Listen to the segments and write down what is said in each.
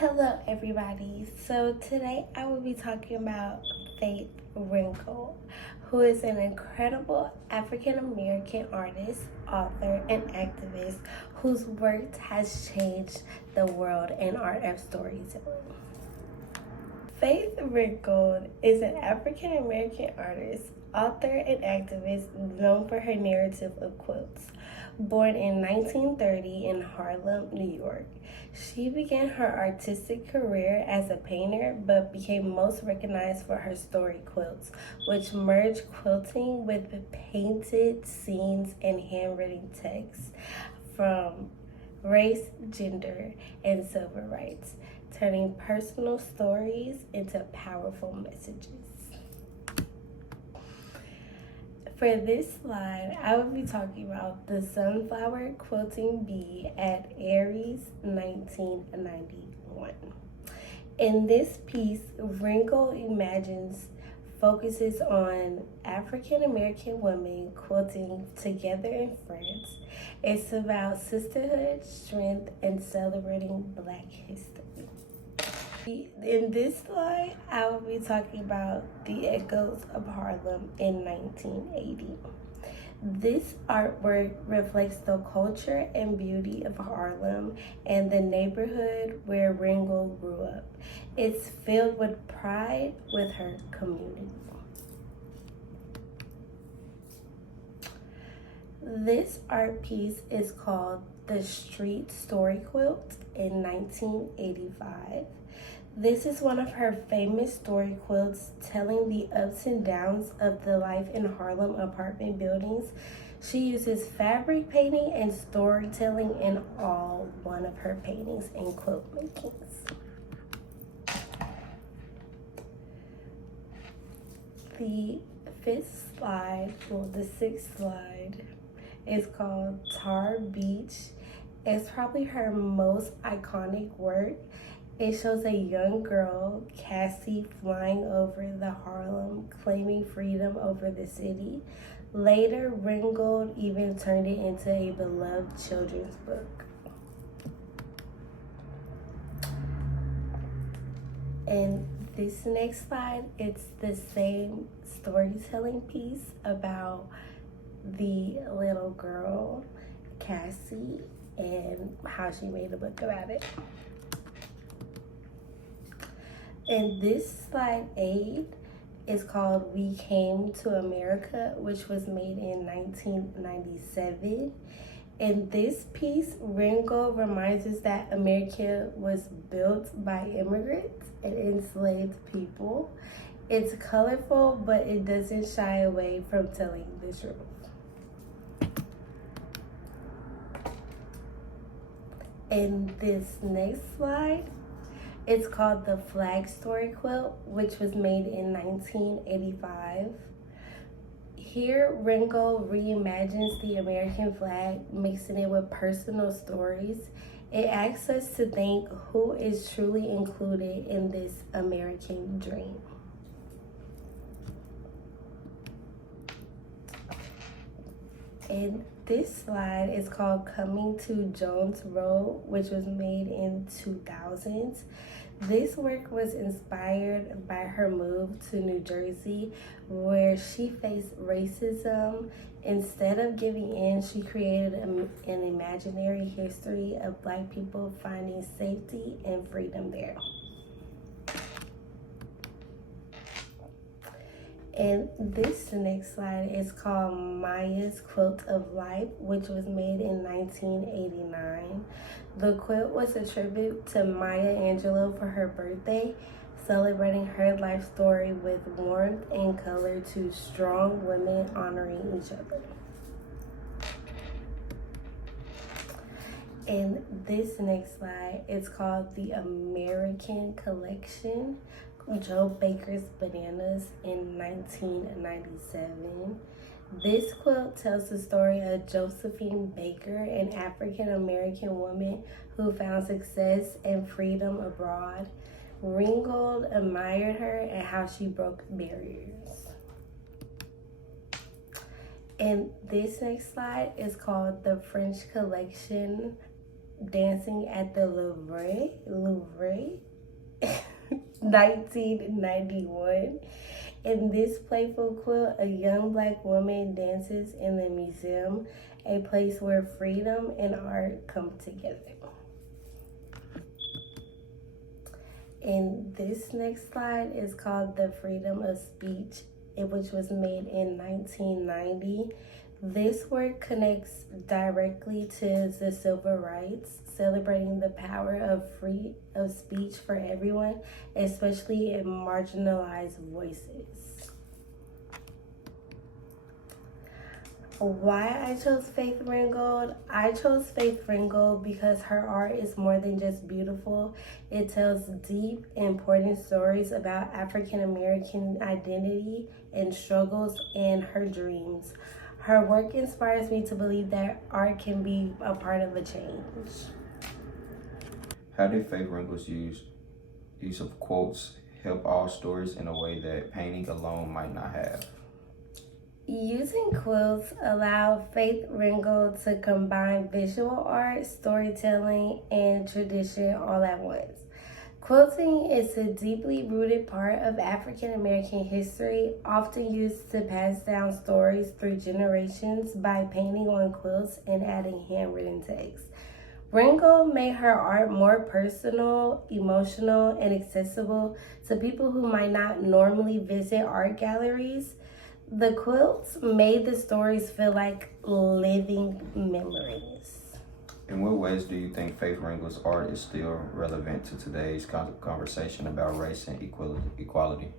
Hello, everybody. So, today I will be talking about Faith Ringgold, who is an incredible African American artist, author, and activist whose work has changed the world in art of storytelling. Faith Ringgold is an African American artist, author, and activist known for her narrative of quilts. Born in 1930 in Harlem, New York, she began her artistic career as a painter but became most recognized for her story quilts, which merged quilting with painted scenes and handwritten texts from race, gender, and civil rights, turning personal stories into powerful messages. For this slide, I will be talking about the Sunflower Quilting Bee at Aries 1991. In this piece, Ringgold focuses on African American women quilting together in France. It's about sisterhood, strength, and celebrating Black history. In this slide, I will be talking about the Echoes of Harlem in 1980. This artwork reflects the culture and beauty of Harlem and the neighborhood where Ringgold grew up. It's filled with pride with her community. This art piece is called The Street Story Quilt in 1985. This is one of her famous story quilts telling the ups and downs of the life in Harlem apartment buildings. She uses fabric painting and storytelling in all one of her paintings and quilt makings. The sixth slide is called Tar Beach. It's probably her most iconic work. It shows a young girl, Cassie, flying over the Harlem, claiming freedom over the city. Later, Ringgold even turned it into a beloved children's book. And this next slide, it's the same storytelling piece about the little girl, Cassie, and how she made a book about it. And this slide 8 is called We Came to America, which was made in 1997. In this piece, Ringgold reminds us that America was built by immigrants and enslaved people. It's colorful, but it doesn't shy away from telling the truth. In this next slide, it's called the Flag Story Quilt, which was made in 1985. Here, Ringgold reimagines the American flag, mixing it with personal stories. It asks us to think who is truly included in this American dream. And this slide is called Coming to Jones Road, which was made in 2000s. This work was inspired by her move to New Jersey, where she faced racism. Instead of giving in, she created an imaginary history of Black people finding safety and freedom there. And this next slide is called Maya's Quilt of Life, which was made in 1989. The quilt was a tribute to Maya Angelou for her birthday, celebrating her life story with warmth and color to strong women honoring each other. And this next slide is called The American Collection, Joe Baker's Bananas in 1997. This quilt tells the story of Josephine Baker, an African American woman who found success and freedom abroad. Ringgold admired her and how she broke barriers. And this next slide is called the French Collection Dancing at the Louvre, 1991. In this playful quilt, a young black woman dances in the museum, a place where freedom and art come together. And this next slide is called The Freedom of Speech, which was made in 1990. This work connects directly to the civil rights, celebrating the power of free of speech for everyone, especially in marginalized voices. Why I chose Faith Ringgold? I chose Faith Ringgold because her art is more than just beautiful. It tells deep, important stories about African American identity and struggles and her dreams. Her work inspires me to believe that art can be a part of a change. How did Faith Ringgold's use of quotes help all stories in a way that painting alone might not have? Using quilts allowed Faith Ringgold to combine visual art, storytelling, and tradition all at once. Quilting is a deeply rooted part of African American history, often used to pass down stories through generations by painting on quilts and adding handwritten text. Ringgold made her art more personal, emotional, and accessible to people who might not normally visit art galleries. The quilts made the stories feel like living memories. In what ways do you think Faith Ringgold's art is still relevant to today's conversation about race and equality?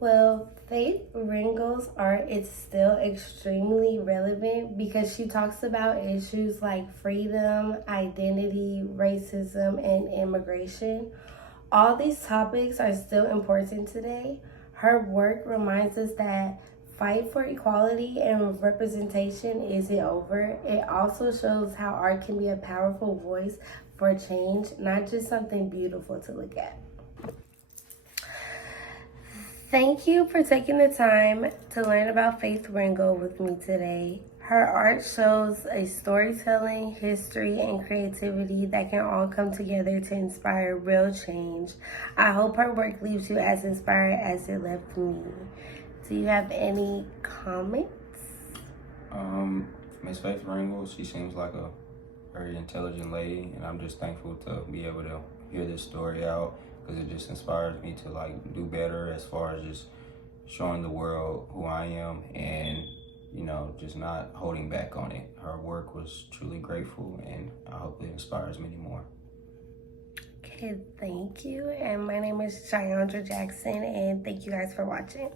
Well, Faith Ringgold's art is still extremely relevant because she talks about issues like freedom, identity, racism, and immigration. All these topics are still important today. Her work reminds us that fight for equality and representation isn't over. It also shows how art can be a powerful voice for change, not just something beautiful to look at. Thank you for taking the time to learn about Faith Ringgold with me today. Her art shows a storytelling, history, and creativity that can all come together to inspire real change. I hope her work leaves you as inspired as it left me. Do you have any comments? Miss Faith Ringgold, she seems like a very intelligent lady, and I'm just thankful to be able to hear this story out because it just inspires me to like do better as far as just showing the world who I am and just not holding back on it. Her work was truly grateful, and I hope it inspires many more. Okay, thank you. And my name is Chyandra Jackson, and thank you guys for watching.